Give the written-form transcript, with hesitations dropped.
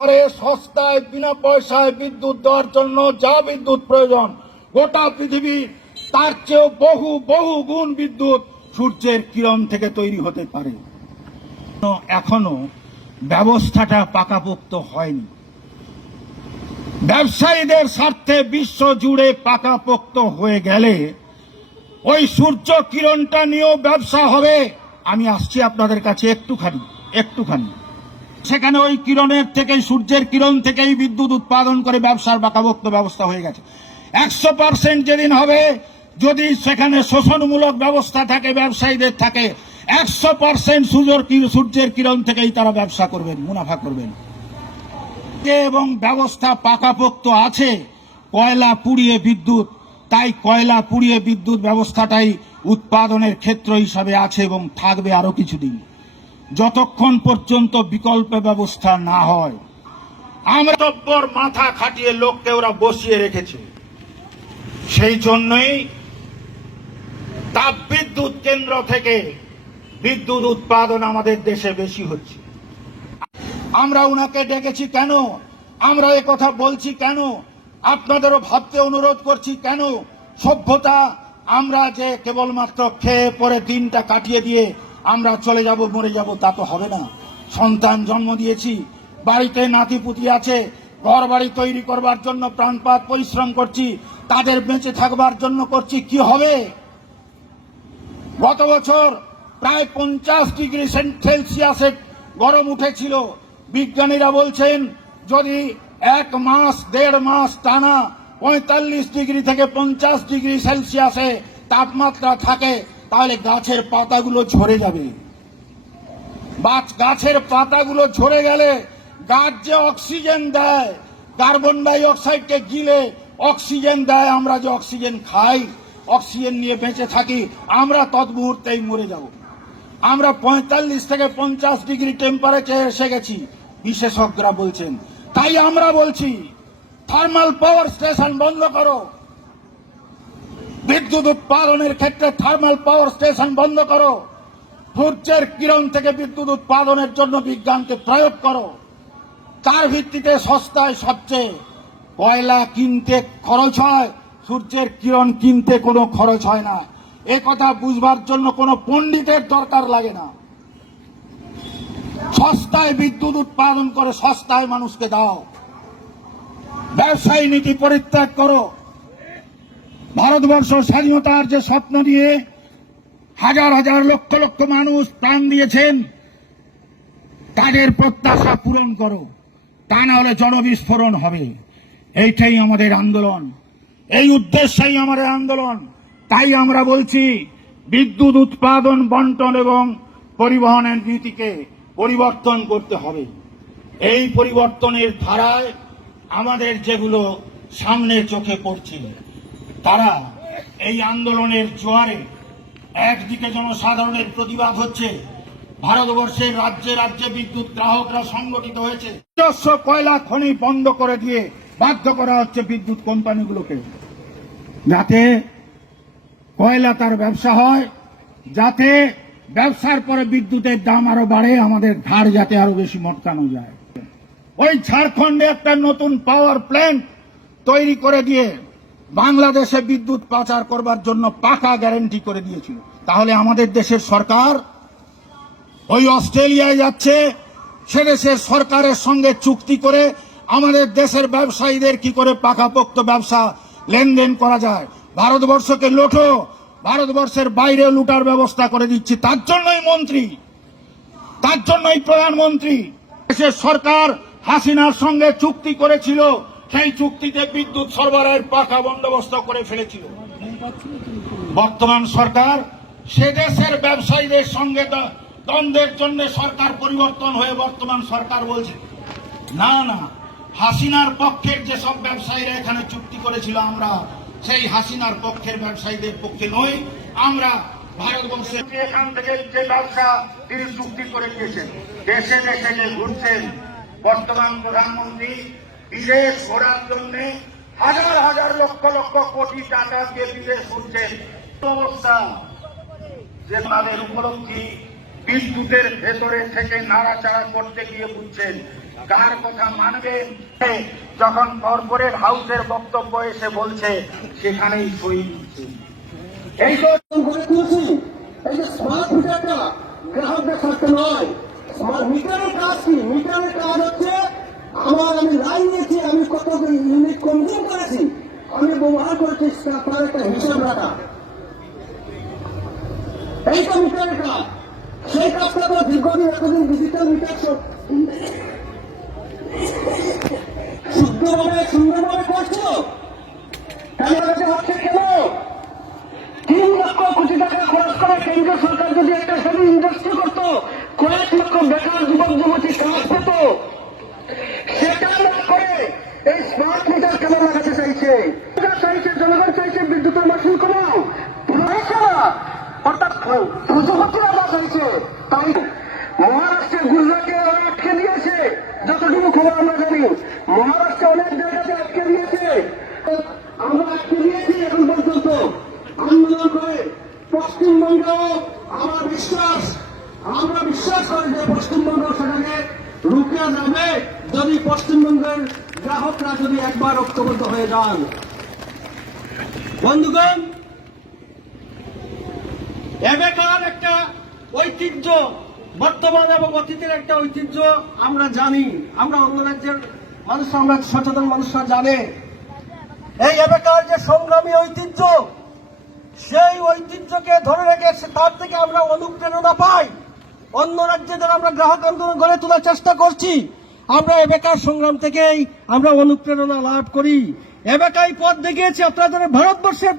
আরে সস্তায় বিনা পয়সায় বিদ্যুৎ দেওয়ার জন্য যা বিদ্যুৎ প্রয়োজন গোটা পৃথিবীর তার চেয়েও বহু বহু গুণ বিদ্যুৎ সূর্যের কিরণ থেকে তৈরি হতে পারে। এখনো ব্যবস্থাটা পাকাপোক্ত হয়নি। ব্যবসায়ীদের স্বার্থে বিশ্ব জুড়ে পাকাপোক্ত হয়ে গেলে ওই সূর্য কিরণটা নিয়েও ব্যবসা হবে। আমি আসছি আপনাদের কাছে একটুখানি সেখানে ওই কিরণের থেকে সূর্যের কিরণ থেকেই বিদ্যুৎ উৎপাদন করে ব্যবসার পাকাপোক্ত ব্যবস্থা হয়ে গেছে। 100% যেদিন হবে, যদি সেখানে শোষণমূলক ব্যবস্থা থাকে, ব্যবসায়ীদের থাকে, 100% সূর্যের কিরণ থেকেই তারা ব্যবসা করবেন, মুনাফা করবেন। এবং ব্যবস্থা পাকাপোক্ত আছে কয়লা পুড়িয়ে বিদ্যুৎ, তাই কয়লা পুড়িয়ে বিদ্যুৎ ব্যবস্থাটাই উৎপাদনের ক্ষেত্র হিসাবে আছে এবং থাকবে আরো কিছুদিন, যতক্ষণ পর্যন্ত বিকল্প ব্যবস্থা না হয়। আমরা তব্বর মাথা খাটিয়ে লোককে ওরা বসিয়ে রেখেছে, সেই জন্যই তাপবিদ্যুৎ কেন্দ্র থেকে বিদ্যুৎ উৎপাদন আমাদের দেশে বেশি হচ্ছে। আমরা উনাকে ডেকেছি কেন, আমরা এ কথা বলছি কেন, আপনাদেরও ভাবতে অনুরোধ করছি কেন। সভ্যতা আমরা যে কেবলমাত্র খেয়ে পরে দিনটা কাটিয়ে দিয়ে আমরা চলে যাব, মরে যাব, তা তো হবে না। সন্তান জন্ম দিয়েছি, বাড়িতে নাতিপুতি আছে, ঘর বাড়ি তৈরি করবার জন্য প্রাণপাত পরিশ্রম করছি, তাদের বেঁচে থাকবার জন্য করছি। কি হবে? গত বছর প্রায় 50 ডিগ্রি সেলসিয়াসের গরম উঠেছিল। বিজ্ঞানীরা বলছেন যদি 1 মাস 1.5 মাস টানা 45 ডিগ্রি থেকে 50 ডিগ্রি সেলসিয়াসে তাপমাত্রা থাকে, তাহলে গাছের পাতাগুলো ঝরে যাবে। গাছের পাতাগুলো ঝরে গেলে গাছ যে অক্সিজেন দেয়, কার্বন ডাই অক্সাইডকে গিলে অক্সিজেন দেয়, আমরা যে অক্সিজেন খাই, অক্সিজেন নিয়ে বেঁচে থাকি, আমরা তৎমুহূর্তেই মরে যাব। আমরা 45 থেকে 50 ডিগ্রি টেম্পারেচার এসে গেছি, বিশেষজ্ঞরা বলছেন। তাই আমরা বলছি থার্মাল পাওয়ার স্টেশন বন্ধ করো, বিদ্যুৎ উৎপাদনের ক্ষেত্রে থার্মাল পাওয়ার স্টেশন বন্ধ করো, সূর্যের কিরণ থেকে বিদ্যুৎ উৎপাদনের জন্য বিজ্ঞানকে প্রয়োগ করো। তার ভিত্তিতে সস্তায় সবচেয়ে কয়লা কিনতে খরচ হয়, সূর্যের কিরণ কিনতে কোনো খরচ হয় না। এ কথা বুঝবার জন্য কোনো পণ্ডিতের দরকার লাগে না। সস্তায় বিদ্যুৎ উৎপাদন করে সস্তায় মানুষকে দাও। ব্যবসায়ী নীতি পরিত্যাগ করো। ভারতবর্ষ স্বাধীনতার যে স্বপ্ন নিয়ে হাজার হাজার লক্ষ লক্ষ মানুষ প্রাণ দিয়েছেন, তাদের প্রত্যাশা পূরণ করো, তা না হলে জনবিস্ফোরণ হবে। এইটাই আমাদের আন্দোলন, এই উদ্দেশ্যেই আমাদের আন্দোলন। তাই আমরা বলছি বিদ্যুৎ উৎপাদন, বন্টন এবং পরিবহনের নীতিকে পরিবর্তন করতে হবে। এই পরিবর্তনের ধারায় আমাদের যেগুলো সামনে চোখে পড়ছে, তারা এই আন্দোলনের জোয়ারে একদিকে জনসাধারণের প্রতিবাদ হচ্ছে, ভারতবর্ষের রাজ্যে রাজ্যে বিদ্যুৎ গ্রাহকরা সংগঠিত হয়েছে, নিজস্ব কয়লা খনি বন্ধ করে দিয়ে বাধ্য করা হচ্ছে বিদ্যুৎ কোম্পানিগুলোকে, যাতে কয়লা তার ব্যবসা হয়, যাতে ব্যবসার পরে বিদ্যুতের দাম আরো বাড়ে, আমাদের ঘাড় যাতে আরো বেশি মটকানো যায়। ওই ঝাড়খণ্ডে একটা নতুন পাওয়ার প্ল্যান্ট তৈরি করে দিয়ে বাংলাদেশে বিদ্যুৎ পাচার করবার জন্য পাকা গ্যারান্টি করে দিয়েছিল। তাহলে আমাদের দেশের সরকার ওই অস্ট্রেলিয়ায় যাচ্ছে, সে দেশের সরকারের সঙ্গে চুক্তি করে আমাদের দেশের ব্যবসায়ীদের কি করে পাকাপোক্ত ব্যবসা লেনদেন করা যায়। ভারতবর্ষকে লোটো, ভারতবর্ষের বাইরে লুটার ব্যবস্থা করে দিচ্ছি। তার জন্যই মন্ত্রী, তার জন্যই প্রধানমন্ত্রী। দেশের সরকার হাসিনার সঙ্গে চুক্তি করেছিল, সেই চুক্তিতে বিদ্যুৎ সরবরাহের পাকা বন্দোবস্ত করে ফেলেছিল। বর্তমান সরকার সে দেশের ব্যবসায়ীদের সঙ্গে দ্বন্দ্বের জন্য সরকার পরিবর্তন হয়ে বর্তমান সরকার বলছে না না, হাসিনার পক্ষের যেসব ব্যবসায়ীরা এখানে চুক্তি করেছিল, আমরা সেই হাসিনার পক্ষের ব্যবসায়ীদের পক্ষে নই। আমরা ভারতবর্ষের এখান থেকে যে ব্যবসা তিনি চুক্তি করে দিয়েছেন, দেশে দেশে যে ঘুরছেন, বর্তমান প্রধানমন্ত্রী বিদেশ ঘোরার জন্য হাজার হাজার লক্ষ লক্ষ কোটি টাকা দিয়ে বিদেশ ঘুরছেন। অবস্থা যে তাদের উপলব্ধি বিদ্যুতের ভেতরে থেকে নাড়াচাড়া করতে গিয়ে বুঝছেন কার কথা মানবেন? যখন কর্পোরেট হাউসের বক্তব্য এসে বলছে সেখানেই সই হচ্ছে। এই তো করে তুলছি। এই যে স্মার্ট মিটারটা গ্রাহকদের স্বার্থে নয়। স্মার্ট মিটারের কাজ কি? মিটারের কাজ হচ্ছে আমি লাইন নিয়েছি, আমি কত ইউনিট কনজিউম করেছি, আমি ব্যবহার করেছি, তার একটা হিসাব রাখা। এই তো মিটারের কাজ। সেই কাজটা তো দীর্ঘদিন এতদিন ডিজিটাল মিটার সুন্দরভাবে করছিল। ক্যামেরাতে হচ্ছে কেন? 3 লক্ষ কোটি টাকা খরচ করে কেন্দ্র সরকার যদি একটা হেভি ইন্ডাস্ট্রি করতো, কয়েক লক্ষ বেকার যুবক যুবতী কাজ পেত, সেটা না করে এই স্মার্ট মিটার কেন লাগাতে চাইছে? জনগণ চাইছে বিদ্যুতের মাসুল কমাও, অর্থাৎ প্রযুক্তিরা যা চাইছে তাই। মহারাষ্ট্রে গুজরাটে আটকে দিয়েছে, যতটুকু খবর আমরা জানি। মহারাষ্ট্রে অনেক জায়গাতে আটকে দিয়েছে, আমরা আটকে দিয়েছি এখন পর্যন্ত আন্দোলন করে। পশ্চিমবঙ্গেও আমরা বিশ্বাস করি যে পশ্চিমবঙ্গ সেখানে রুখে যাবে, যদি পশ্চিমবঙ্গের গ্রাহকরা যদি একবার ঐক্যবদ্ধ হয়ে যান। বন্ধুগণ, এবেকার একটা ঐতিহ্য, বর্তমান এবং অতীতের একটা ঐতিহ্য আমরা জানি। আমরা অন্য রাজ্যের মানুষ, আমরা সচেতন মানুষরা জানে এই এবেকার যে সংগ্রামী ঐতিহ্য, সেই ঐতিহ্যকে ধরে রেখে তার থেকে আমরা অনুপ্রেরণা পাই। অন্য রাজ্যে যারা আমরা গ্রাহক আন্দোলন গড়ে তোলার চেষ্টা করছি, আমরা এবেকার সংগ্রাম থেকেই আমরা অনুপ্রেরণা লাভ করি। এবেকাই পথ দেখিয়েছি। আপনারা ভারতবর্ষের